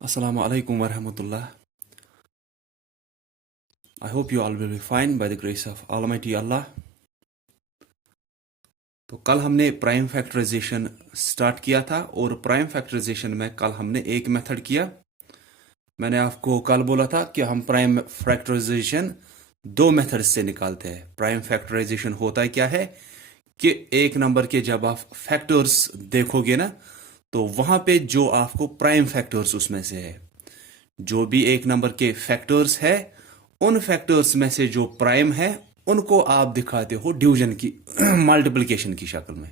Assalamu alaikum wa rahmatullah. I hope you all will be fine by the grace of Almighty Allah. तो कल हमने prime factorisation start किया था और prime factorisation में कल हमने एक मेथड किया। मैंने आपको कल बोला था कि हम प्राइम फैक्टराइजेशन दो मेथड से निकालते हैं। प्राइम फैक्टराइजेशन होता क्या है कि एक नंबर के जब आप फैक्टर्स देखोगे ना तो वहां पे जो आपको प्राइम फैक्टर्स उसमें से है, जो भी एक नंबर के फैक्टर्स है उन फैक्टर्स में से जो प्राइम है उनको आप दिखाते हो डिवीजन की मल्टीप्लिकेशन की शक्ल में।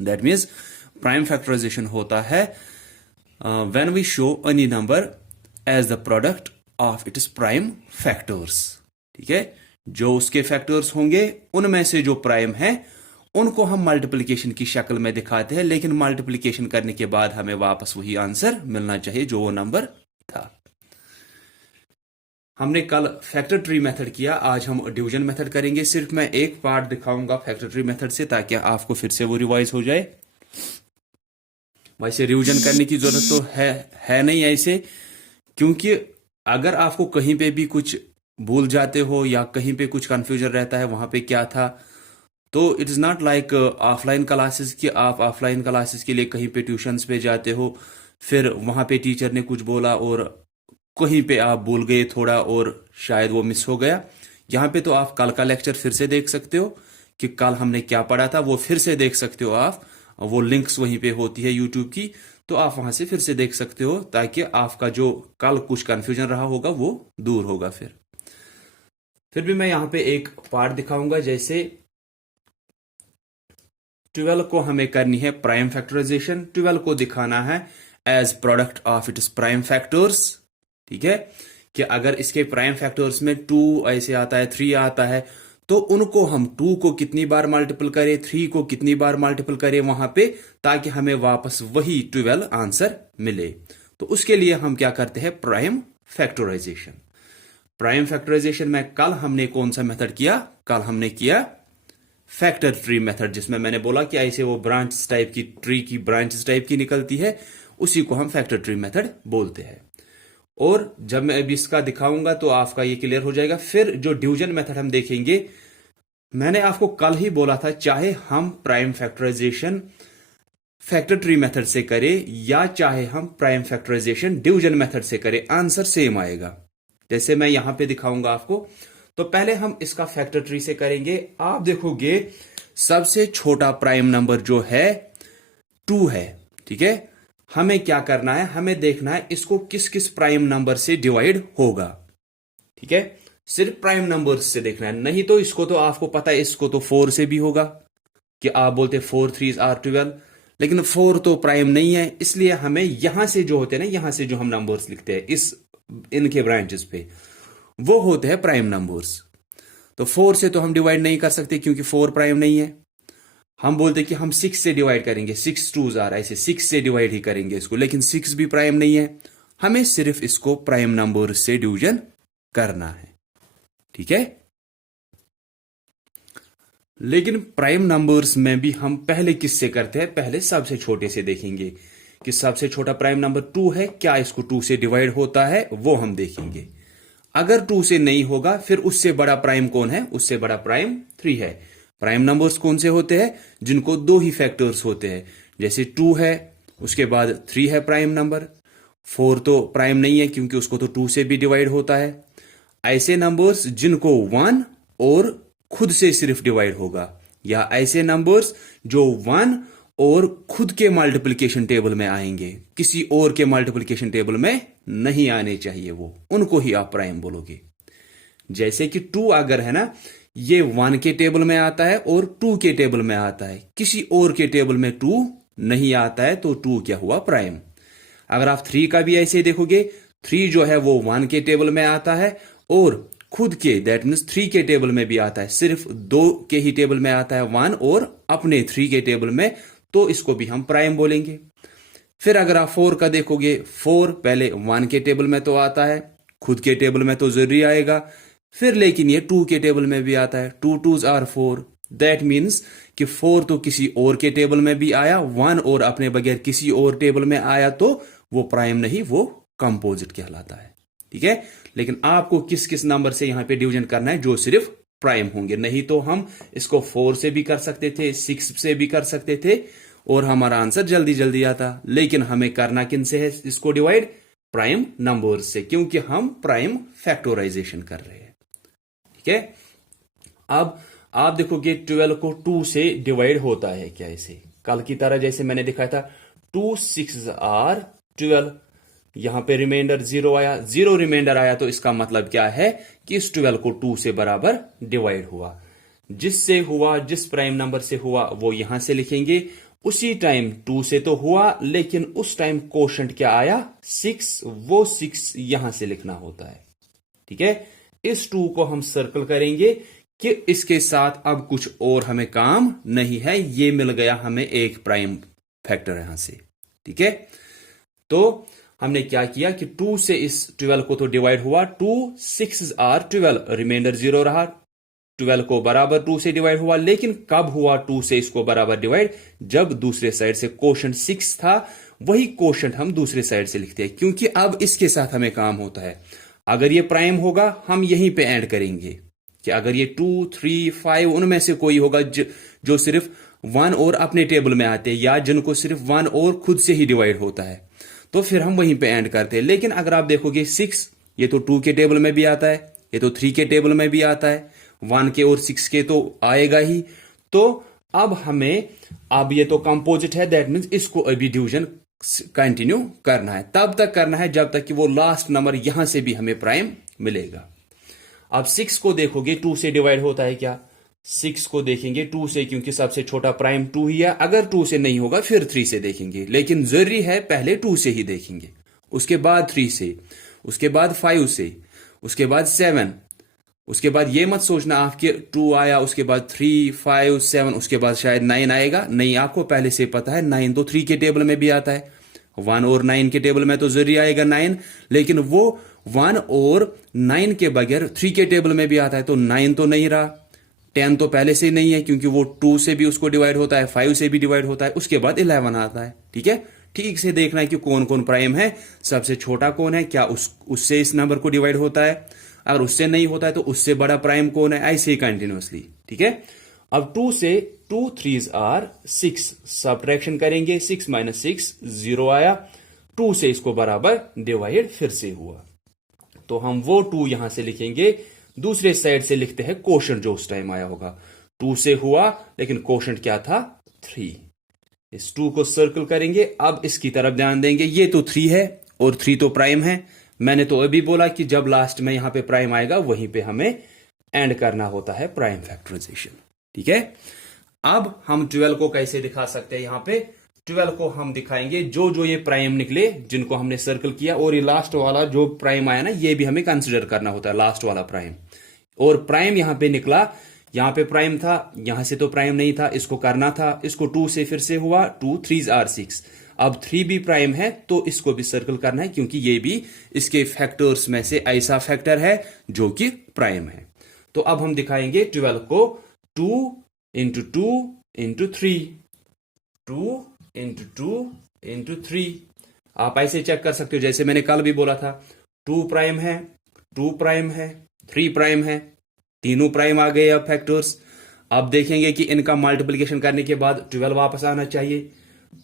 दैट मीन्स प्राइम फैक्टराइजेशन होता है when we show any number as the product of its prime factors. ठीक है, जो उसके फैक्टर्स होंगे उनमें से जो प्राइम है उनको हम मल्टीप्लिकेशन की शक्ल में दिखाते हैं, लेकिन मल्टीप्लिकेशन करने के बाद हमें वापस वही आंसर मिलना चाहिए जो वो नंबर था। हमने कल फैक्टर ट्री मेथड किया, आज हम डिवीजन मेथड करेंगे। सिर्फ मैं एक पार्ट दिखाऊंगा फैक्टर ट्री मेथड से ताकि आपको फिर से वो रिवाइज हो जाए। वैसे रिवीजन करने की जरूरत तो है नहीं ऐसे, क्योंकि अगर आपको कहीं पे भी कुछ भूल जाते हो या कहीं पे कुछ कंफ्यूजन रहता है वहां पे क्या था, तो it is not like offline classes कि आप ऑफलाइन क्लासेस के लिए कहीं पे ट्यूशंस पे जाते हो, फिर वहां पे टीचर ने कुछ बोला और कहीं पे आप भूल गए थोड़ा और शायद वो मिस हो गया। यहाँ पे तो आप कल का लेक्चर फिर से देख सकते हो कि कल हमने क्या पढ़ा था, वो फिर से देख सकते हो आप। वो लिंक्स वहीं पे होती है यूट्यूब की, तो आप वहां से फिर से देख सकते हो ताकि आपका जो कल कुछ कंफ्यूजन रहा होगा वो दूर होगा। फिर भी मैं यहाँ पे एक पार्ट दिखाऊंगा। जैसे 12 को हमें करनी है प्राइम फैक्टराइजेशन, 12 को दिखाना है as product of its prime factors. ठीक है, कि अगर इसके प्राइम फैक्टर्स में 2 ऐसे आता है, 3 आता है, तो उनको हम 2 को कितनी बार मल्टीपल करें, 3 को कितनी बार मल्टीपल करें वहां पे, ताकि हमें वापस वही 12 आंसर मिले। तो उसके लिए हम क्या करते हैं, प्राइम फैक्टराइजेशन। प्राइम फैक्टराइजेशन में कल हमने कौन सा मेथड किया, कल हमने किया फैक्टर ट्री मेथड, जिसमें मैंने बोला कि ऐसे वो ब्रांच टाइप की ट्री की ब्रांचेस टाइप की निकलती है, उसी को हम फैक्टर ट्री मेथड बोलते हैं। और जब मैं अभी इसका दिखाऊंगा तो आपका ये क्लियर हो जाएगा। फिर जो डिवीजन मेथड हम देखेंगे, मैंने आपको कल ही बोला था चाहे हम prime factorization factor tree method से करें या चाहे हम प्राइम फैक्टराइजेशन डिवीजन मेथड से करें, आंसर सेम आएगा। जैसे मैं यहां पे दिखाऊंगा आपको, तो पहले हम इसका फैक्टर ट्री से करेंगे। आप देखोगे सबसे छोटा प्राइम नंबर जो है 2 है। ठीक है, हमें क्या करना है, हमें देखना है इसको किस किस प्राइम नंबर से डिवाइड होगा। ठीक है, सिर्फ प्राइम नंबर से देखना है, नहीं तो इसको तो आपको पता है इसको तो 4 से भी होगा कि आप बोलते 4 3 आर 12, लेकिन 4 तो प्राइम नहीं है, इसलिए हमें यहां से जो होते हैं ना, यहां से जो हम नंबर्स लिखते हैं इस इनके ब्रांचेस पे, वो होते हैं प्राइम नंबर्स। तो 4 से तो हम डिवाइड नहीं कर सकते क्योंकि 4 प्राइम नहीं है। हम बोलते कि हम 6 से डिवाइड करेंगे, 6 2 आर, ऐसे 6 से डिवाइड ही करेंगे इसको, लेकिन 6 भी प्राइम नहीं है। हमें सिर्फ इसको प्राइम नंबर से डिवीजन करना है। ठीक है, लेकिन प्राइम नंबर्स में भी हम पहले किससे करते हैं, पहले सबसे छोटे से देखेंगे कि सबसे छोटा प्राइम नंबर 2 है, क्या इसको 2 से डिवाइड होता है, वो हम देखेंगे। अगर 2 से नहीं होगा फिर उससे बड़ा प्राइम कौन है, उससे बड़ा प्राइम 3 है। प्राइम नंबर्स कौन से होते हैं, जिनको 2 ही फैक्टर्स होते हैं, जैसे 2 है, उसके बाद 3 है प्राइम नंबर। 4 तो प्राइम नहीं है क्योंकि उसको तो 2 से भी डिवाइड होता है। ऐसे नंबर्स जिनको 1 और खुद से सिर्फ डिवाइड होगा, या ऐसे नंबर्स जो 1 और खुद के मल्टीप्लिकेशन टेबल में आएंगे, किसी और के मल्टीप्लिकेशन टेबल में नहीं आने चाहिए, वो उनको ही आप प्राइम बोलोगे। जैसे कि 2 अगर है ना, ये 1 के टेबल में आता है और 2 के टेबल में आता है, किसी और के टेबल में 2 नहीं आता है, तो 2 क्या हुआ, प्राइम। अगर आप 3 का भी ऐसे देखोगे, 3 जो है वो 1 के टेबल में आता है और खुद के, दैट मीन्स 3 के टेबल में भी आता है, सिर्फ 2 के ही टेबल में आता है 1 और अपने 3 के टेबल में, तो इसको भी हम प्राइम बोलेंगे। फिर अगर आप 4 का देखोगे, 4 पहले 1 के टेबल में तो आता है, खुद के टेबल में तो जरूरी आएगा, फिर लेकिन ये 2 के टेबल में भी आता है, 2 2s आर 4, दैट मीन्स कि 4 तो किसी और के टेबल में भी आया, 1 और अपने बगैर किसी और टेबल में आया, तो वो प्राइम नहीं, वो कंपोजिट कहलाता है। ठीक है, लेकिन आपको किस किस नंबर से यहां पे डिवीजन करना है, जो सिर्फ प्राइम होंगे। नहीं तो हम इसको 4 से भी कर सकते थे, 6 से भी कर सकते थे और हमारा आंसर जल्दी जल्दी आता। लेकिन हमें करना किन से है इसको डिवाइड, प्राइम नंबर से, क्योंकि हम प्राइम फैक्टराइजेशन कर रहे हैं। ठीक है, अब आप देखोगे 12 को 2 से डिवाइड होता है क्या, इसे कल की तरह जैसे मैंने दिखाया था 2 6 आर 12, यहां पे रिमाइंडर 0 आया, 0 रिमाइंडर आया तो इसका मतलब क्या है कि इस 12 को 2 से बराबर डिवाइड हुआ। जिससे हुआ, जिस प्राइम नंबर से हुआ वो यहां से लिखेंगे। उसी टाइम 2 से तो हुआ, लेकिन उस टाइम कोशंट क्या आया 6, वो 6 यहां से लिखना होता है। ठीक है, इस 2 को हम सर्कल करेंगे कि इसके साथ अब कुछ और हमें काम नहीं है, ये मिल गया हमें एक प्राइम फैक्टर यहां से। ठीक है, तो हमने क्या किया कि 2 से इस 12 को तो डिवाइड हुआ, 2 6 आर 12, रिमाइंडर 0 रहा, 12 को बराबर 2 से डिवाइड हुआ। लेकिन कब हुआ 2 से इसको बराबर डिवाइड, जब दूसरे साइड से कोशंट 6 था, वही कोशंट हम दूसरे साइड से लिखते हैं, क्योंकि अब इसके साथ हमें काम होता है। अगर ये प्राइम होगा हम यहीं पे ऐड करेंगे कि अगर ये 2 3 5 उनमें से कोई होगा जो सिर्फ 1 और अपने टेबल में आते हैं, या जिनको सिर्फ 1 और खुद से ही डिवाइड होता है, तो फिर हम वहीं पे एंड करते हैं। लेकिन अगर आप देखोगे 6, ये तो 2 के टेबल में भी आता है, ये तो 3 के टेबल में भी आता है, 1 के और 6 के तो आएगा ही। तो अब हमें, अब ये तो कंपोजिट है, दैट मीन्स इसको अभी डिवीजन कंटिन्यू करना है, तब तक करना है जब तक कि वो लास्ट नंबर यहां से भी हमें प्राइम मिलेगा। अब 6 को देखोगे 2 से डिवाइड होता है क्या, 6 को देखेंगे 2 से, क्योंकि सबसे छोटा प्राइम 2 ही है। अगर 2 से नहीं होगा फिर 3 से देखेंगे, लेकिन जरूरी है पहले 2 से ही देखेंगे, उसके बाद 3 से, उसके बाद 5 से, उसके बाद 7, उसके बाद ये मत सोचना आपके 2 आया उसके बाद 3 5 7 उसके बाद शायद 9 आएगा। नहीं, आपको पहले से पता है 9 तो 3 के टेबल में भी आता है, 1 और 9 के टेबल में तो जरूरी आएगा 9, लेकिन वो 1 और 9 के बगैर 3 के टेबल में भी आता है, तो 9 तो नहीं रहा, 10 तो पहले से ही नहीं है, क्योंकि वो 2 से भी उसको डिवाइड होता है, 5 से भी डिवाइड होता है, उसके बाद 11 आता है। ठीक है, ठीक से देखना है कि कौन कौन प्राइम है, सबसे छोटा कौन है, क्या उससे इस नंबर को डिवाइड होता है, अगर उससे नहीं होता है तो उससे बड़ा प्राइम कौन है, ऐसे ही कंटिन्यूअसली। ठीक है, अब 2 से 2 3 आर 6, सब्ट्रैक्शन करेंगे, 6 - 6 0 आया, 2 से इसको बराबर डिवाइड फिर से हुआ, तो हम वो 2 यहां से लिखेंगे, दूसरे साइड से लिखते हैं कोशंट जो उस टाइम आया होगा। 2 से हुआ लेकिन कोशंट क्या था 3, इस 2 को सर्कल करेंगे। अब इसकी तरफ ध्यान देंगे, ये तो 3 है और 3 तो प्राइम है। मैंने तो अभी बोला कि जब लास्ट में यहां पे प्राइम आएगा वहीं पे हमें एंड करना होता है प्राइम फैक्टराइजेशन। ठीक है, अब हम 12 को कैसे दिखा सकते हैं, यहां पे 12 को हम दिखाएंगे जो ये प्राइम निकले जिनको हमने सर्कल किया, और ये लास्ट वाला जो प्राइम आया ना, ये भी हमें कंसिडर करना होता है, लास्ट वाला प्राइम। और प्राइम यहां पे निकला, यहां पे प्राइम था, यहां से तो प्राइम नहीं था, इसको करना था, इसको 2 से फिर से हुआ, 2 3 आर 6, अब 3 भी प्राइम है तो इसको भी सर्कल करना है, क्योंकि ये भी इसके फैक्टर्स में से ऐसा फैक्टर है जो कि प्राइम है। तो अब हम दिखाएंगे 12 को 2 × 2 × 3, 2 × 2 × 3। आप ऐसे चेक कर सकते हो, जैसे मैंने कल भी बोला था, 2 प्राइम है, 2 प्राइम है, 3 प्राइम है, तीनों प्राइम आ गए अब फैक्टर्स। अब देखेंगे कि इनका मल्टीप्लिकेशन करने के बाद 12 वापस आना चाहिए,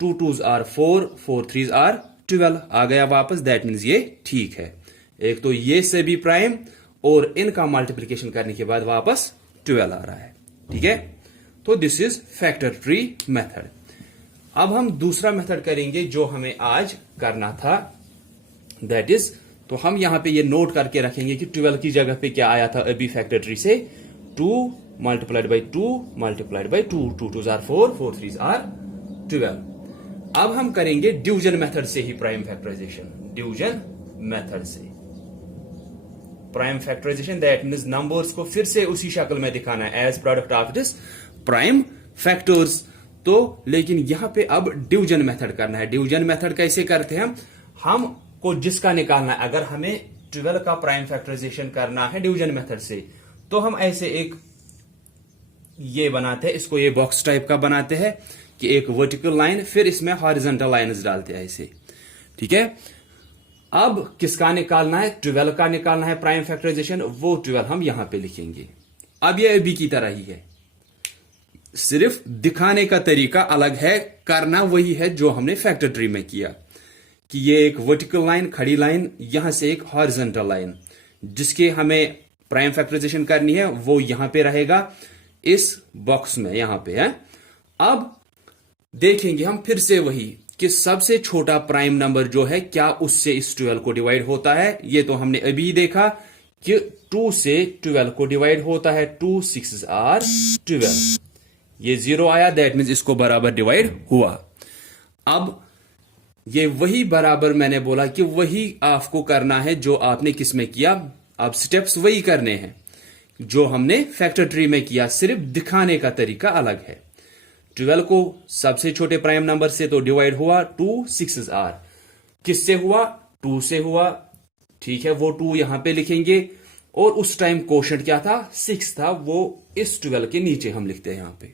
2 2s आर 4, 4 3s आर 12 आ गया वापस, दैट मीन्स ये ठीक है। एक तो ये से भी प्राइम और इनका मल्टीप्लिकेशन करने के बाद वापस 12 आ रहा है। ठीक है, तो this is factor tree method. अब हम दूसरा मेथड करेंगे जो हमें आज करना था, दैट इज, तो हम यहां पे ये नोट करके रखेंगे कि 12 की जगह पे क्या आया था अभी फैक्टर ट्री से, 2 × 2 × 2, 2 2s आर 4, 4 3s आर 12। अब हम करेंगे डिवीजन मेथड से ही प्राइम फैक्टराइजेशन, डिवीजन मेथड से prime factorization, that means numbers को फिर से उसी शक्ल में दिखाना है as product of this prime factors. तो लेकिन यहां पे अब डिवीजन मेथड करना है। डिवीजन मेथड कैसे करते हैं, हमको जिसका निकालना है, अगर हमें 12 का प्राइम फैक्टराइजेशन करना है डिवीजन मेथड से, तो हम ऐसे एक ये बनाते हैं, इसको ये बॉक्स टाइप का बनाते हैं कि एक वर्टिकल लाइन, फिर इसमें हॉरिजॉन्टल लाइंस डालते हैं ऐसे। ठीक है, अब किसका निकालना है? 12 का निकालना है प्राइम फैक्टराइजेशन, वो 12 हम यहां पे लिखेंगे। अब ये अभी की तरह ही है, सिर्फ दिखाने का तरीका अलग है, करना वही है जो हमने फैक्टर ट्री में किया कि ये एक वर्टिकल लाइन, खड़ी लाइन, यहां से एक हॉरिजॉन्टल लाइन, जिसके हमें प्राइम फैक्टराइजेशन करनी है, वो यहां पे रहेगा इस बॉक्स में, यहां पे है। अब देखेंगे हम फिर से वही कि सबसे छोटा प्राइम नंबर जो है क्या उससे इस 12 को डिवाइड होता है। ये तो हमने अभी देखा कि 2 से 12 को डिवाइड होता है, 2 6 आर 12, ये 0 आया, दैट मीन्स इसको बराबर डिवाइड हुआ। अब ये वही बराबर मैंने बोला कि वही आपको करना है जो आपने किस में किया, अब स्टेप्स वही करने हैं जो हमने फैक्टर ट्री में किया, सिर्फ दिखाने का तरीका अलग है। 12 को सबसे छोटे प्राइम नंबर से तो डिवाइड हुआ, 2 6 आर, किससे हुआ? 2 से हुआ, ठीक है, वो 2 यहां पे लिखेंगे। और उस टाइम कोशेंट क्या था? 6 था, वो इस 12 के नीचे हम लिखते हैं यहां पे।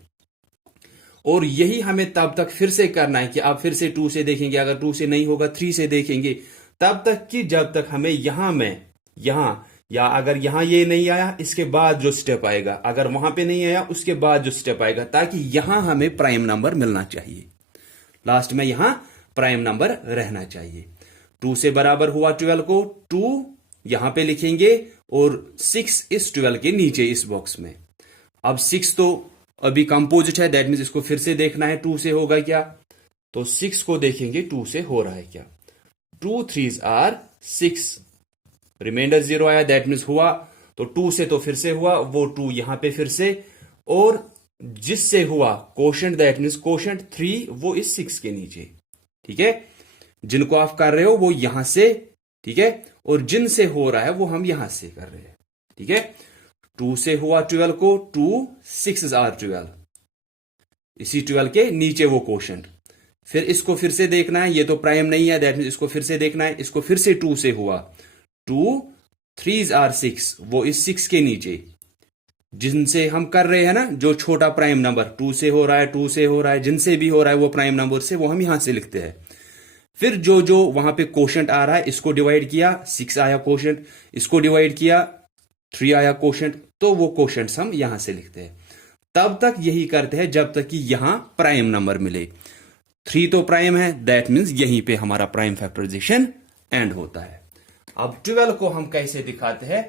और यही हमें तब तक फिर से करना है कि आप फिर से 2 से देखेंगे, अगर 2 से नहीं होगा 3 से देखेंगे, तब तक कि जब तक हमें यहां या अगर यहां ये नहीं आया, इसके बाद जो स्टेप आएगा, अगर वहां पे नहीं आया उसके बाद जो स्टेप आएगा, ताकि यहां हमें प्राइम नंबर मिलना चाहिए, लास्ट में यहां प्राइम नंबर रहना चाहिए। 2 से बराबर हुआ 12 को, 2 यहां पे लिखेंगे और 6 इस 12 के नीचे इस बॉक्स में। अब 6 तो अभी कंपोजिट है, दैट मीन्स इसको फिर से देखना है 2 से होगा क्या, तो 6 को देखेंगे 2 से हो रहा है क्या। 2 3 आर 6, रिमाइंडर 0 आया, दैट मीन्स हुआ, तो 2 से तो फिर से हुआ, वो 2 यहां पे फिर से, और जिससे हुआ कोशेंट, दैट मीन्स कोशेंट 3, वो इस 6 के नीचे, ठीक है। जिनको आप कर रहे हो वो यहां से, ठीक है, और जिनसे हो रहा है वो हम यहां से कर रहे हैं, ठीक है। 2 से हुआ 12 को, 2 6 आर 12, इसी 12 के नीचे वो कोशेंट। फिर इसको फिर से देखना है, ये तो प्राइम नहीं है, दैट मीन्स इसको फिर से देखना है, इसको फिर से 2 से हुआ, 2 3 आर 6, वो इस 6 के नीचे, जिनसे हम कर रहे हैं ना, जो छोटा प्राइम नंबर 2 से हो रहा है, 2 से हो रहा है, जिनसे भी हो रहा है वो प्राइम नंबर से, वो हम यहां से लिखते हैं। फिर जो जो वहां पे कोशेंट आ रहा है, इसको डिवाइड किया, 6 आया कोशेंट, इसको डिवाइड किया, 3 आया कोशेंट, तो वो कोशेंट्स हम यहां से लिखते हैं। तब तक यही करते हैं जब तक कि यहां प्राइम नंबर मिले। 3 तो प्राइम है, दैट मीन्स यहीं पे हमारा प्राइम फैक्टराइजेशन एंड होता है। अब 12 को हम कैसे दिखाते हैं?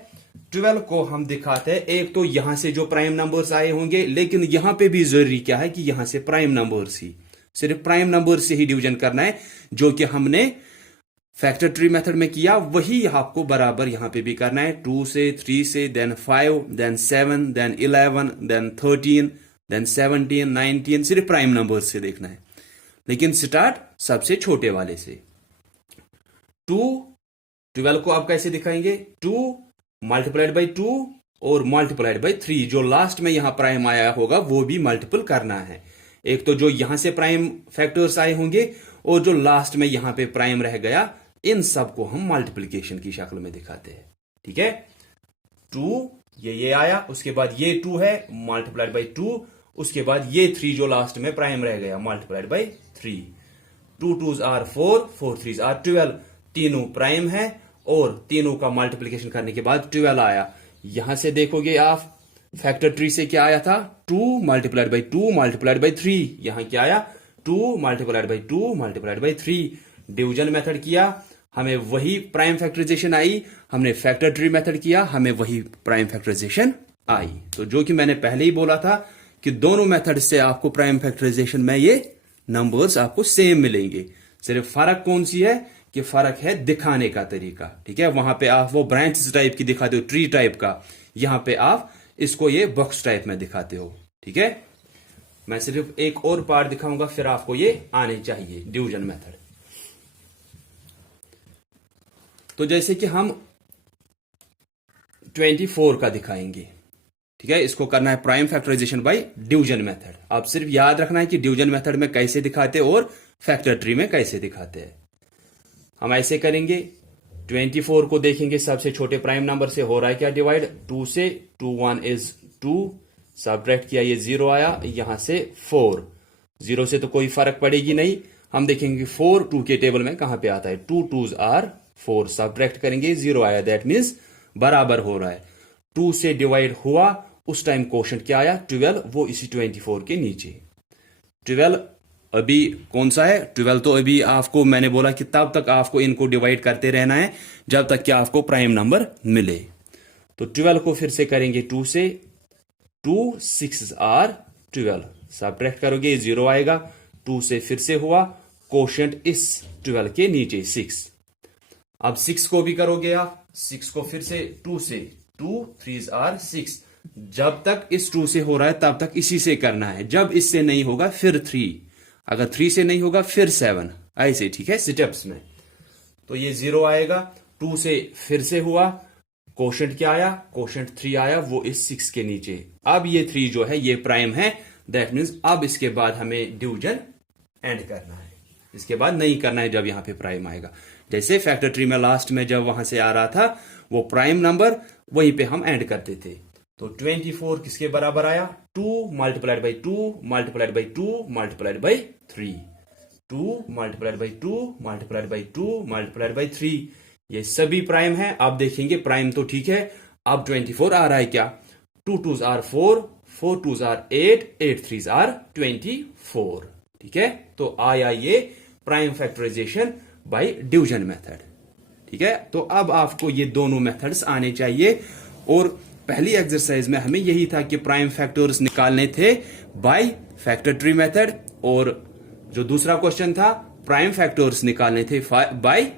12 को हम दिखाते हैं, एक तो यहां से जो प्राइम नंबर्स आए होंगे, लेकिन यहां पे भी जरूरी क्या है कि यहां से प्राइम नंबर्स ही, सिर्फ प्राइम नंबर से ही डिवीजन करना है, जो कि हमने फैक्टर ट्री मेथड में किया, वही आपको बराबर यहां पे भी करना है। 2 से, 3 से, then 5, then 7, then 11, then 13, then 17, 19, सिर्फ प्राइम नंबर से देखना है, लेकिन स्टार्ट सबसे छोटे वाले से। 12 को आप कैसे दिखाएंगे? 2 मल्टीप्लाइड बाई 2 और मल्टीप्लाइड बाई 3, जो लास्ट में यहां प्राइम आया होगा वो भी मल्टीपल करना है। एक तो जो यहां से प्राइम फैक्टर्स आए होंगे और जो लास्ट में यहां पे प्राइम रह गया, इन सब को हम मल्टीप्लिकेशन की शक्ल में दिखाते हैं, ठीक है। 2 ये आया, उसके बाद ये 2 है, मल्टीप्लाइड बाई 2, उसके बाद ये 3 जो लास्ट में प्राइम रह गया, multiplied by 3। 2 2s are 4, 4 3s are 12, तीनों प्राइम है, और तीनों का मल्टीप्लिकेशन करने के बाद 12 आया। यहां से देखोगे आप फैक्टर ट्री से क्या आया था? 2 मल्टीप्लाइड बाई 2 मल्टीप्लाइड बाई 3, यहां क्या आया? 2 multiplied by 2 multiplied by 3। Division method किया, हमें वही प्राइम फैक्टराइजेशन आई, हमने फैक्टर ट्री मेथड किया, हमें वही प्राइम फैक्टराइजेशन आई। तो जो कि मैंने पहले ही बोला था कि दोनों मेथड से आपको प्राइम फैक्टराइजेशन में ये नंबर्स आपको सेम मिलेंगे, सिर्फ फर्क कौन सी है कि फर्क है दिखाने का तरीका, ठीक है। वहां पे आप वो ब्रांच टाइप की दिखाते हो, ट्री टाइप का, यहां पे आप इसको ये बॉक्स टाइप में दिखाते हो, ठीक है। मैं सिर्फ एक और पार्ट दिखाऊंगा, फिर आपको ये आने चाहिए डिवीजन मेथड। तो जैसे कि हम 24 का दिखाएंगे, ठीक है, इसको करना है prime factorization by division method. आप सिर्फ याद रखना है कि डिवीजन मेथड में कैसे दिखाते हैं और फैक्टर ट्री में कैसे दिखाते हैं। हम ऐसे करेंगे, 24 को देखेंगे सबसे छोटे प्राइम नंबर से हो रहा है क्या डिवाइड, 2 से, 2 1 इज 2, सब्ट्रैक्ट किया, ये 0 आया, यहां से 4, 0 से तो कोई फर्क पड़ेगी नहीं। हम देखेंगे 4 2 के टेबल में कहां पे आता है, 2 2s आर 4 सब्ट्रैक्ट करेंगे 0 आया, दैट मीन्स बराबर हो रहा है। 2 से डिवाइड हुआ, उस टाइम क्वोशंट क्या आया 12, वो इसी 24 के नीचे। 12 अभी कौन सा है, 12 तो अभी आपको मैंने बोला कि तब तक आपको इनको डिवाइड करते रहना है जब तक कि आपको प्राइम नंबर मिले। तो 12 को फिर से करेंगे 2 से, 2 6 आर 12 सब्ट्रैक्ट करोगे 0 आएगा। 2 से फिर से हुआ, क्वोशंट इस 12 के नीचे 6। अब 6 को भी करोगे आप, 6 को फिर से 2 से, 2 3 आर 6, जब तक इस 2 से हो रहा है तब तक इसी से करना है। जब इससे नहीं होगा फिर 3, अगर 3 से नहीं होगा फिर 7, ऐसे, ठीक है, स्टेप्स में। तो ये 0 आएगा। 2 से फिर से हुआ, क्वोशंट क्या आया, क्वोशंट 3 आया, वो इस 6 के नीचे। अब ये 3 जो है ये प्राइम है, दैट मीन्स अब इसके बाद हमें डिवीजन एंड करना है, इसके बाद नहीं करना है जब यहां पे प्राइम आएगा। जैसे फैक्टर ट्री में लास्ट में जब वहां से आ रहा था वो प्राइम नंबर, वहीं पे हम एंड करते थे। तो 24 किसके बराबर आया, 2 multiplied by 2 multiplied by 2 multiplied by 3, 2 multiplied by 2 multiplied by 2 multiplied by 3, ये सभी प्राइम है। आप देखेंगे प्राइम तो ठीक है, अब 24 आ रहा है क्या, 2 2s are 4, 4 2s are 8, 8 3s are 24, ठीक है। तो आया ये prime factorization by division method, ठीक है। तो अब आपको ये दोनों मेथड्स आने चाहिए। और पहली एक्सरसाइज में हमें यही था कि प्राइम फैक्टर्स निकालने थे बाय फैक्टर ट्री मेथड, और जो दूसरा क्वेश्चन था प्राइम फैक्टर्स निकालने थे बाय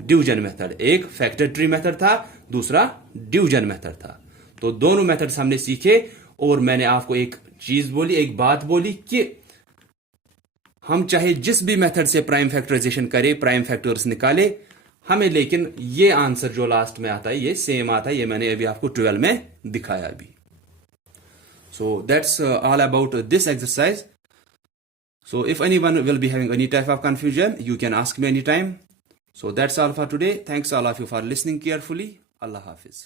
डिवीजन मेथड। एक फैक्टर ट्री मेथड था, दूसरा डिवीजन मेथड था। तो दोनों मेथड्स हमने सीखे। और मैंने आपको एक चीज बोली, एक बात बोली कि हम चाहे जिस भी मेथड से प्राइम फैक्टराइजेशन करें, प्राइम फैक्टर्स निकाले, हमें लेकिन ये आंसर जो लास्ट में आता है ये सेम आता है। ये मैंने अभी आपको 12 में दिखाया अभी। So that's all about this exercise. So if anyone will be having any type of confusion, you can ask me anytime. So that's all for today. Thanks all of you for listening carefully. Allah Hafiz.